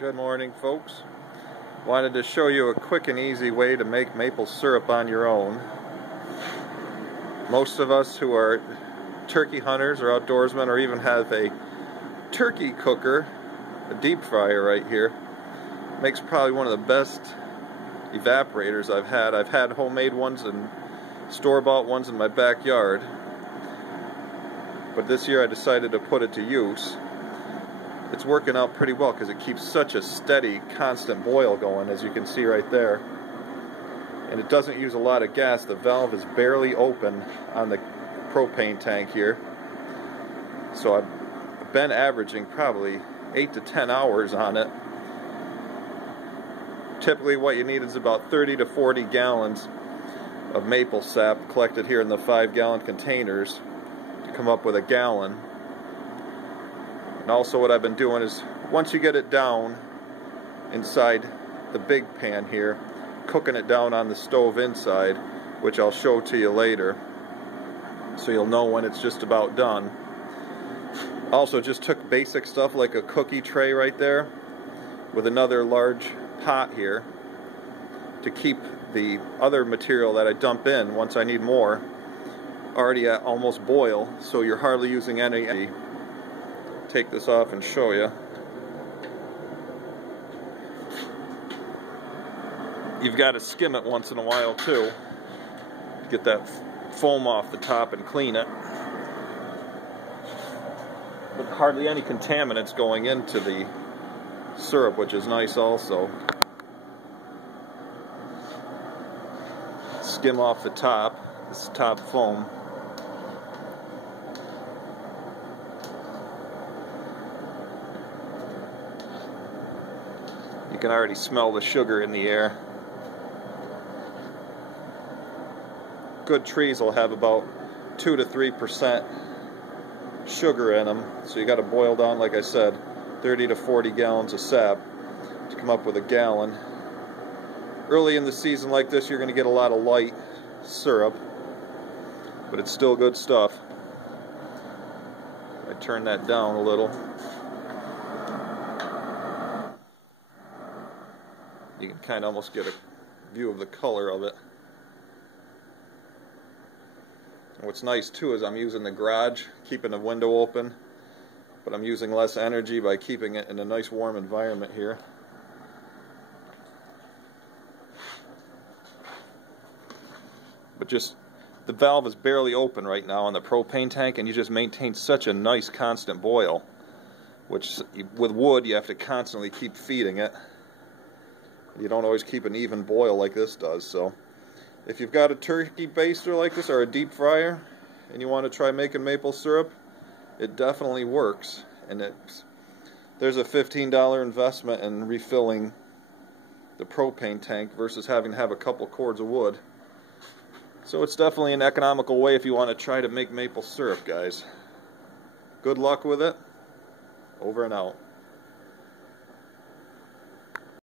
Good morning, folks. Wanted to show you a quick and easy way to make maple syrup on your own. Most of us who are turkey hunters or outdoorsmen or even have a turkey cooker, a deep fryer right here, makes probably one of the best evaporators I've had. I've had homemade ones and store-bought ones in my backyard, but this year I decided to put it to use. It's working out pretty well because it keeps such a steady, constant boil going, as you can see right there. And it doesn't use a lot of gas. The valve is barely open on the propane tank here. So I've been averaging probably 8 to 10 hours on it. Typically what you need is about 30 to 40 gallons of maple sap collected here in the 5-gallon containers to come up with a gallon. And also what I've been doing is, once you get it down inside the big pan here, cooking it down on the stove inside, which I'll show to you later, so you'll know when it's just about done. Also just took basic stuff like a cookie tray right there with another large pot here to keep the other material that I dump in once I need more already at almost boil, so you're hardly using any energy. Take this off and show you. You've got to skim it once in a while too to get that foam off the top and clean it. But hardly any contaminants going into the syrup, which is nice also. Skim off the top, this top foam. You can already smell the sugar in the air. Good trees will have about 2 to 3% sugar in them, so you got to boil down, like I said, 30 to 40 gallons of sap to come up with a gallon. Early in the season like this, you're going to get a lot of light syrup, but it's still good stuff. I turn that down a little. You can kind of almost get a view of the color of it. And what's nice too is I'm using the garage, keeping the window open, but I'm using less energy by keeping it in a nice warm environment here. But just, the valve is barely open right now on the propane tank, and you just maintain such a nice constant boil, which with wood you have to constantly keep feeding it. You don't always keep an even boil like this does. So if you've got a turkey baster like this or a deep fryer and you want to try making maple syrup, it definitely works. And there's a $15 investment in refilling the propane tank versus having to have a couple cords of wood. So it's definitely an economical way if you want to try to make maple syrup, guys. Good luck with it. Over and out.